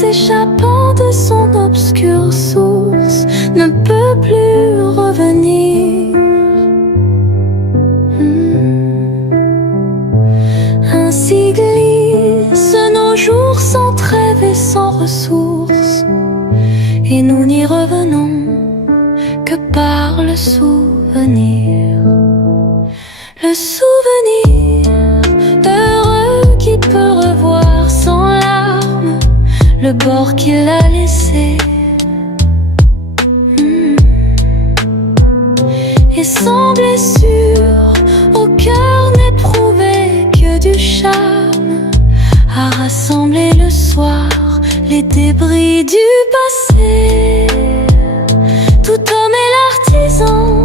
s'échappant de son obscure source ne peut plus revenir. Ainsi glissent nos jours sans trêve et sans ressources, et nous n'y revenons que par le souvenir. Le souvenir heureux qui peut revoir sans larmes le bord qu'il a laissé, et sans blessure au cœur n'éprouvé que du charme à rassembler le soir les débris du passé. Tout homme est l'artisan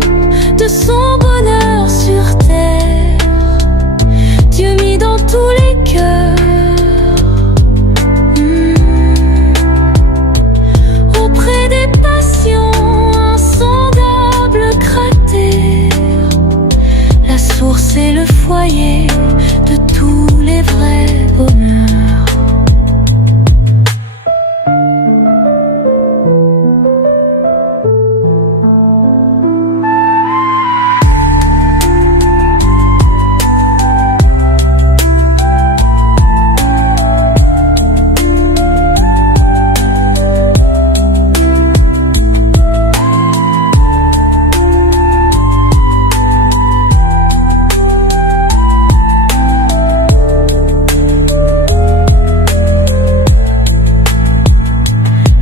de son bonheur sur terre, Dieu mis dans tous les cœurs. Auprès des passions insondables cratères, la source est le foyer de tous les vrais bonheurs.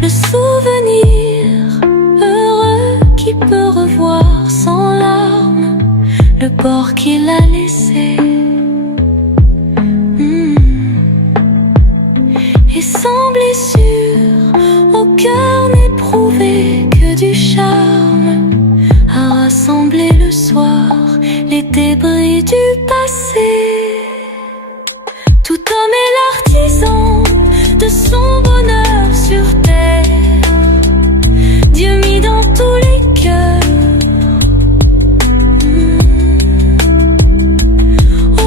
Le souvenir heureux qui peut revoir sans larmes le bord qu'il a laissé, et sans blessure au cœur n'éprouvé que du charme à rassembler le soir les débris du passé. Tout homme est l'artisan de son bonheur sur terre, Dieu mis dans tous les cœurs.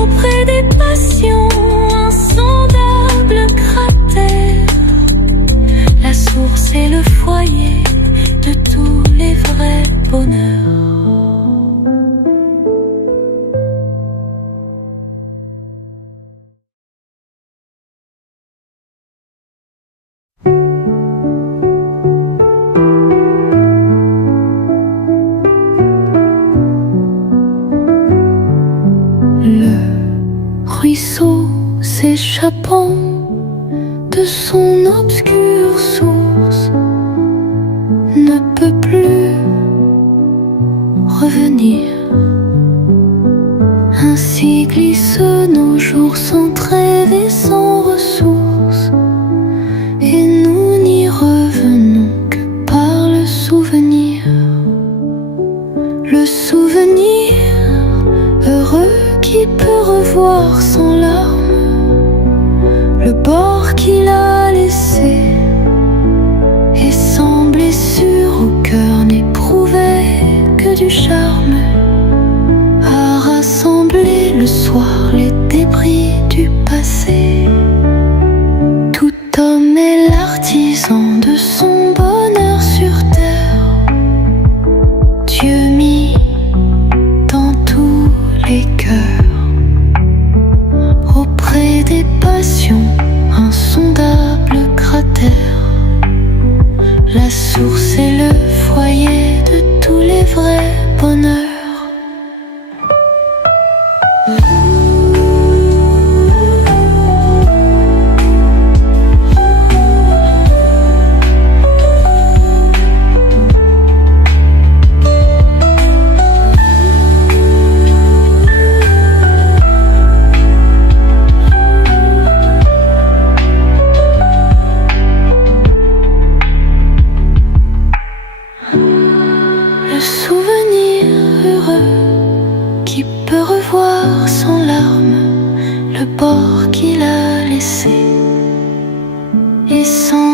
Auprès des passions insondables cratères, la source est le foyer de tous les vrais bonheurs. Ruisseau s'échappant de son obscure source ne peut plus revenir. Ainsi glissent nos jours sans trêve et sans ressources, et nous n'y revenons que par le souvenir. Le souvenir heureux qui peut revoir sans larmes le bord qu'il a laissé, et sans blessure au cœur n'éprouvé que du charme à rassembler le soir les débris du passé. Tout homme est l'artisan de son bonheur sur terre, Dieu mis dans tous les cœurs. Auprès des passions insondables cratères, la source est le foyer de tous les vrais bonheurs. Le souvenir heureux qui peut revoir sans larmes le bord qu'il a laissé, et sans